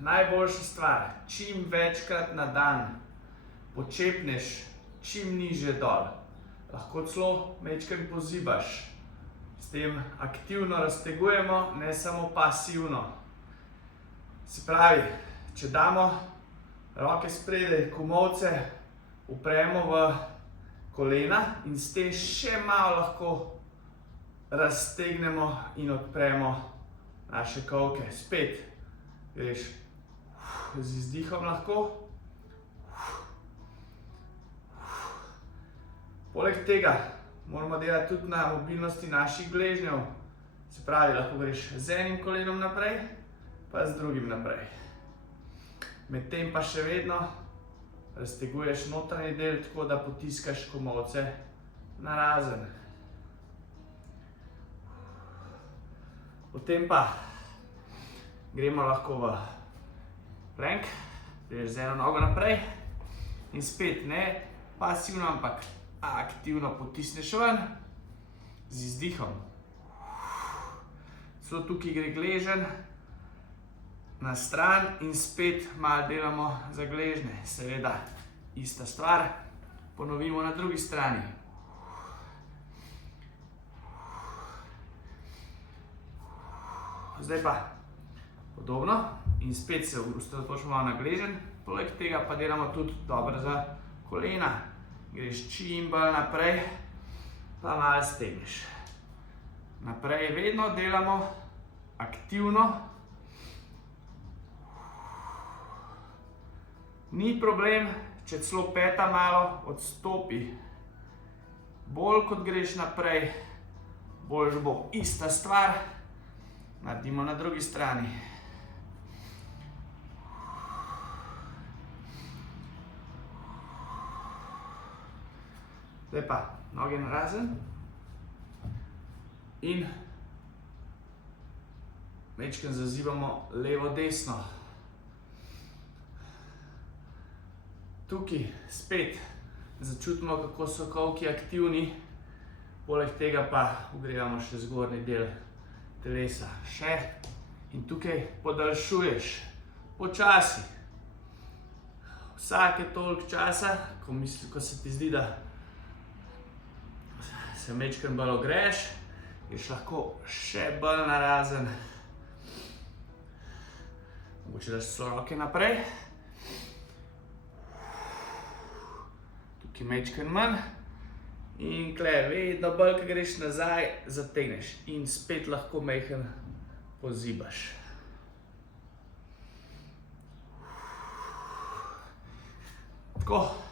najboljša stvar, čim večkrat na dan počepneš čim nižje dol. Lahko celo majčkeno pozibaš. S tem aktivno raztegujemo, ne samo pasivno. Se pravi, če damo roke spredaj, komolce upremo v kolena in s tem še malo lahko raztegnemo in odpremo naše kolke. Spet greš z izdihom lahko. Poleg tega moramo delati tudi na mobilnosti naših gležnjev. Se pravi, lahko greš z enim kolenom naprej, pa z drugim naprej. Medtem pa še vedno razteguješ notranji del, tako da potiskaš komolce narazen. Potem pa gremo lahko v plank, greš z eno nogo naprej in spet ne pasivno, ampak aktivno potisneš ven z izdihom. Celo tukaj gre gleženj na stran in spet malo delamo za gležnje. Seveda ista stvar, ponovimo na drugi strani. Zdaj pa podobno in spet se osredotočimo na gleženj, poleg tega pa delamo tudi dobro za kolena. Greš čim bolj naprej, pa malo stegneš. Naprej vedno delamo aktivno. Ni problem, če celo peta malo odstopi. Bolj kot greš naprej, bolj bo ista stvar. Naredimo na drugi strani. Zdaj pa noge narazen in majčkeno zazibamo levo, desno. Tukaj spet začutimo, kako so kolki aktivni, poleg tega pa ogrevamo še zgornji del telesa. Še in tukaj podaljšuješ počasi. Vsake toliko časa, ko se ti zdi, da se majčkeno bolj ogreješ, greš lahko še bolj narazen. Mogoče daš celo roke naprej. Tukaj majčkeno manj. In tukaj vedno bolj, ko greš nazaj, zategneš. In spet lahko majhen pozibaš. Tako.